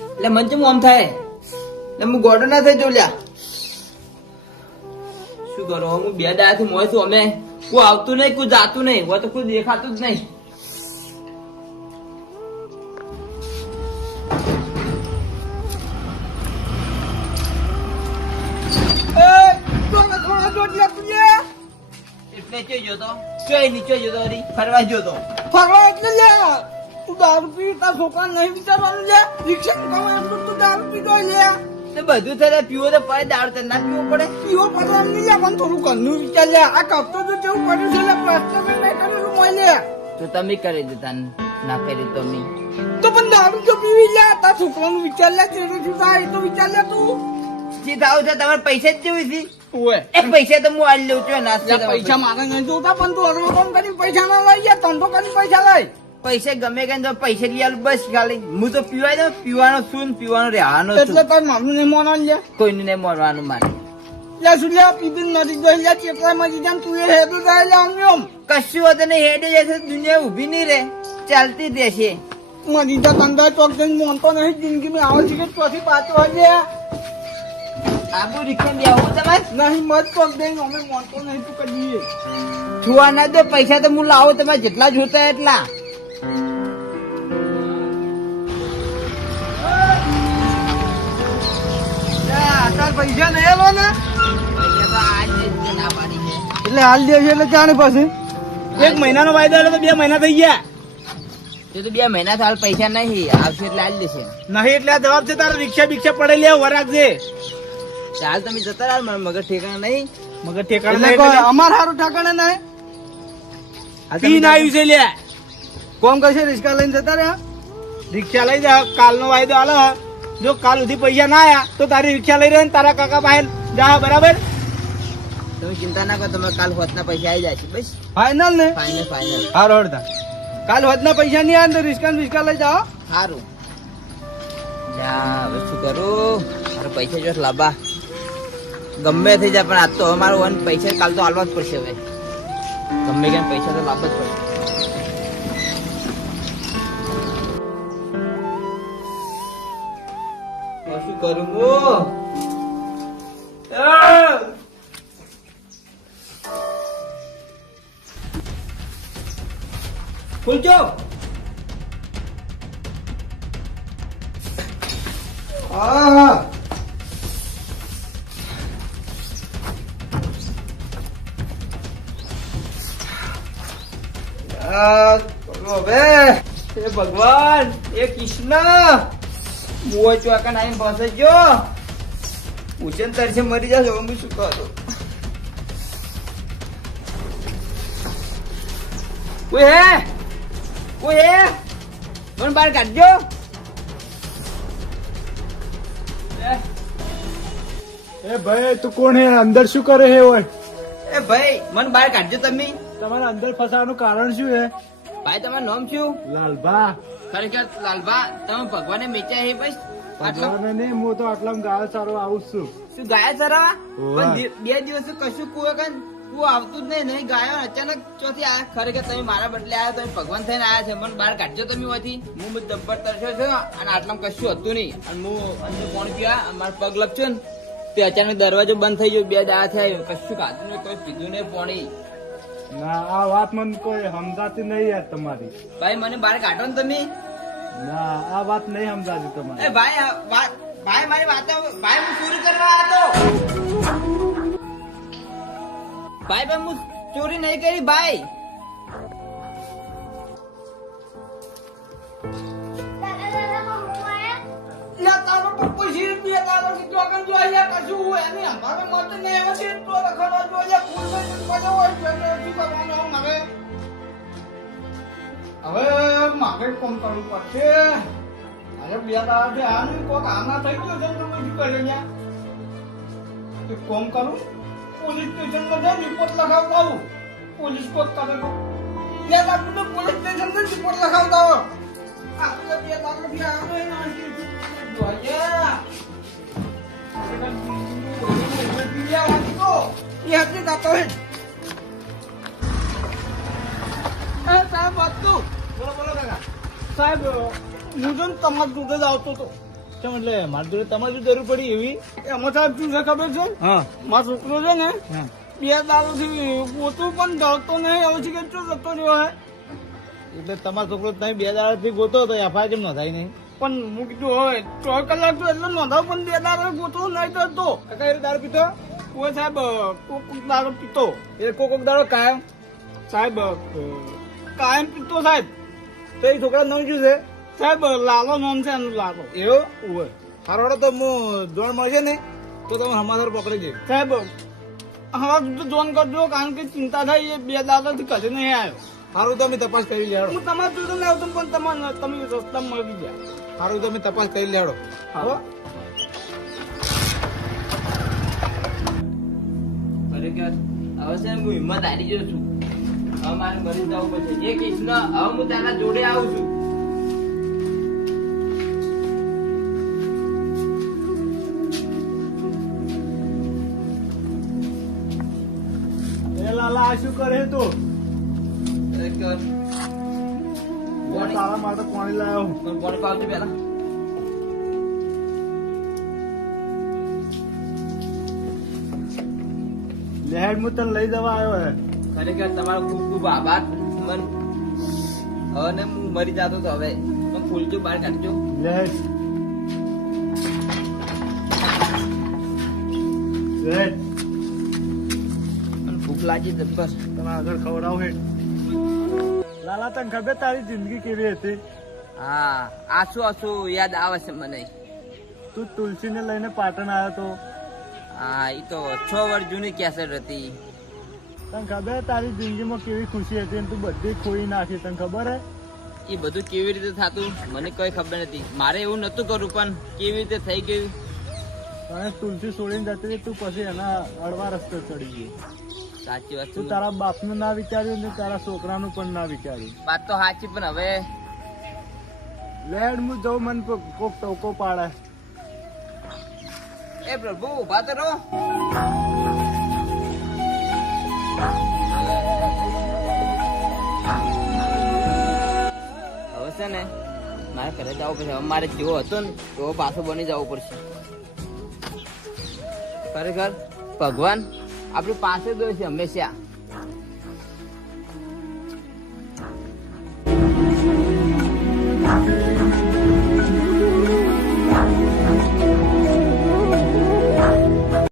એટલે મન ચમ આમ થાય? એટલે હું ગોડો ના થઈ લ્યા. શું કરો? હું બે દાડાથી મોય છું અમે. કોઈ આવતું નહીં કોઈ જાતું નહીં. હોય તો કોઈ દેખાતું જ નહીં. એટલે ચો જોતો ચો ની જોતો ફરવા જોતો ફરવા એટલે તું દારૂ પી તાર છોકરા નહીં વિચારવાનું છે? રિક્ષા કમાય એમ તો તું દારૂ પીતો લે તો બધું થાય પીવો તો પડે દાળ તો ના પીવો પડે. પીવો પડવાનું નહીં પણ થોડું ઘરનું વિચાર લે. આ કપતો તો જેવું પડ્યું છે લે નહીં કરેલું મોય લે તો તમે કરી દેતા ને કરી તો અમે તો પણ દારૂ જો પીવી લે તાર છોકરાનું વિચાર લે ચેડે શું થાય તો વિચાર લે તું. જે થાવ છે તમારે પૈસા જ જેવી છે? એ પૈસા તો હું આલી લઉં છું પૈસા મારે નહીં જોતા પણ તું અરવા કોમ કરી પૈસા ના લઈ જાય ધંધો કરી પૈસા લઈ. પૈસા ગમે કઈ તો પૈસા લઈ આલું બસ ખાલી. હું તો પીવાય દઉં પીવાનો છું પીવાનો રહેવાનો એટલે તાર મારું નહીં મોનવાનું લે કોઈને નહીં મોનવાનું મારે. લે શું લે પીધું નથી. જોઈ લે ચેકલા મજી જાન તું એ હેતું થાય લે આમ આમ કશું હોતું નહીં હેડે જશે દુનિયા ઊભી નહીં રહે. ચાલતી જ રહેશે. જા ધંધા ચોક જઈને મોનતો નહીં જિંદગી માં આવે છે કે ચોથી પાછો હજે આબુ તમારે? નહીં મત ચોક જઈને અમે મોનતો નહીં તું કરીએ છુવા ના દો પૈસા તો હું લાવું તમારે જેટલા જોતા એટલા. પૈસા નહીં ને ના એટલે હાલ દે છે એટલે ચાને પછી. એક મહિનાનો વાયદો એટલે તો બે મહિના થઈ ગયા. તે તો બે મહિના હાલ પૈસા નહીં આવશે એટલે હાલ દેશે. નહીં એટલે આ જવાબ છે તારે રિક્ષા બિક્ષા પડેલી આ વરાગ છે. ચાલ તમે જતા રહ્યા મારા મગર ઠેકાણા નહીં. મગર ઠેકાણે અમાર સારું ઠેકાણે નહીં. પીન આવ્યું છે લે કોમ કરશે રિક્ષા લઈને જતા રહ્યા. રિક્ષા લઈ જા કાલનો વાયદો આલો. જો કાલ સુધી પૈસા ના આયા તો તારી રિક્ષા લઈ રહ્યો તારા કાકા પાસે. જા બરાબર? તમે ચિંતા ના કરો તમે કાલ હોતના પૈસા આવી જાય છે બસ. ફાઇનલ ને? ફાઇનલ ફાઇનલ હા રોડતા કાલ હોતના પૈસા નહીં આવે તો રિક્ષા ને લઈ જાઓ. સારું જા હવે શું કરું? મારે પૈસા જો લાંબા. ગમે થઈ જાય પણ આજ તો અમારું મારું વન પૈસા કાલ તો હાલવા જ પડશે હવે. ગમે કેમ પૈસા તો લાવવા જ પડશે. શું કરું હું! ખુલજો. હા આ, ભગવાન એ કૃષ્ણ. મુઓ ચોકા નાઈ ફસે જો ઉચન તરસે મરી જશે હું શું કરું કોઈ હે? કોઈ હે? મને બહાર કાઢજો. એ, ભાઈ તું કોણ હે? અંદર શું કરે હે ઓય? એ ભાઈ મને બહાર કાઢજો તમે. તમારે અંદર ફસાવાનું કારણ શું હે? ભાઈ તમારું નામ શું? લાલબા ખરેખર લાલભા તમે ભગવાને મેચ્યા હે બસ? આટલા? ભગવાન ને હું તો આટલા ગાળ સારો આવું છું. શું ગાયા સરાવા ઓવે. પણ દી- બે દિવસ કશું કુએ કન? કુ આવતું જ નહીં નહીં ગાયો. અચાનક ચોથી ખરેખર તમે મારા બદલે આવ્યા તમે ભગવાન થઈને આવ્યા છે. મને બહાર કાઢજો તમે હોથી હું દબ્બર તરસ્યો છું અને આટલામાં કશું હતું નહીં. અને હું અંદર કોણ પીવા મારા મારો પગ લપચ્યો ને તે અચાનક દરવાજો બંધ થઈ ગયો બે દાડા થયા કશું ખાધું નહીં કોઈ પીધું નહીં પાણી. ના આ વાત મને કોઈ સમજાતી નહીં યાર તમારી. ભાઈ મને બહાર કાઢો ને તમે. ના આ વાત નહીં સમજાતી એ તમારી ભાઈ આ વાત ભાઈ મારી વાત ભાઈ હું ચોરી કરવા આવ્યો ભાઈ ભાઈ હું ચોરી નહીં કરી ભાઈ યા તારો પપ્પો શીર હવે મારે કોમ કરવું પડશે. અરે બે દાડા છે આનું કોક આના થઈ ગયો છે તો શું કરે ન્યા એક કોમ કરું? પોલીસ સ્ટેશનમાં જઈને રિપોર્ટ લખાવતા આવું. પોલીસ કોક કરે તો બે આપણે પોલીસ સ્ટેશન રિપોર્ટ લખાવતા આવો. આપણે બે દાડા થી આવે ને સાહેબ હું જો ને તમારા દૂધે જ આવતો હતો. ચમ એટલે મારી જોડે તમારી જરૂર પડી એવી? એમાં સાહેબ શું છે ખબર છે? મારો છોકરો છે ને બે દારૂથી પોતું પણ ધરતો નહીં હવે છે કે શું જતો રહ્યો હે. એટલે તમારો છોકરો તમે બે દાડાથી ગોતો તો એફઆઈઆર કેમ નોંધાય નહીં? પણ હું કીધું હોય છ કલાક તો એટલે નોંધાવ પણ બે દારૂ ગોતો નહીં કરતો કાકા એ દારૂ પીતો કોઈ સાહેબ કોક દારૂ પીતો. એ કોક કોક દાડો કાયમ? સાહેબ કાયમ પીતો સાહેબ. તો એ છોકરા નામ શું છે? સાહેબ લાલો નામ છે એનું લાલો. એવો? ઉવે. હારોડો તો હું જોણ મળશે ને તો તમે હમાસર પકડી દે. સાહેબ હવે જોન કરજો કારણ કે ચિંતા થાય એ બે દાદાથી કદી નહીં આવ્યો. સારું તો અમે તપાસ કરી લેડો હું તમારે તો તમને આવતો પણ તમારે તમે રસ્તા મળી જાય સારું તો અમે તપાસ કરી લેડો હા. ખરેખર હવે સાહેબ હું હિંમત હારી ગયો છું. હવે મારે જવું પડશે. હે કૃષ્ણ હવે હું તારા જોડે આવું છું. લાલા આ શું કરે તું? ખરેખર તારા માટે પાણી લાવ્યો પણ કોણ પાવતું પેલા લહેર હું તને લઈ જવા આવ્યો હે. ખરેખર તમારો ખૂબ ખૂબ આભાર. મન હવે ને હું મરી જતો તો હવે. પણ ફૂલજો બહાર કાઢજો. ભૂખ લાગી બસ. તમારા આગળ ખવડાવો હેઠ લાલા તને ખબર તારી જિંદગી કેવી હતી? હા આસુ આસુ યાદ આવે છે મને? તું તુલસીને લઈને પાટણ આવ્યો તો? હા એ તો છ વર્ષ જૂની કેસેટ હતી. તને ખબર તારી જિંદગીમાં કેવી ખુશી હતી તું બધી ખોઈ નાખી તને ખબર હે? એ બધું કેવી રીતે થતું મને કઈ ખબર નથી. મારે એવું નતું કરવું પણ કેવી રીતે થઈ ગયું? તને તુલસી છોડીને જતી રહી તું પછી એના અડવા રસ્તે ચડી ગઈ. સાચી વાત તું. તારા બાપનું ના વિચાર્યું ને તારા છોકરાનું પણ ના વિચાર્યું? વાત તો સાચી પણ હવે લેડ હું જઉં મને કોક કોક ટોકો પાડે. એ પ્રભુ ઊભા તો રહો. હવે છે ને, મારે ઘરે જવું પડશે. મારે જેવો હતો ને, એવો પાછો બની જવું પડશે. ખરેખર ભગવાન આપણી પાસે જ હોય છે હંમેશા. Thank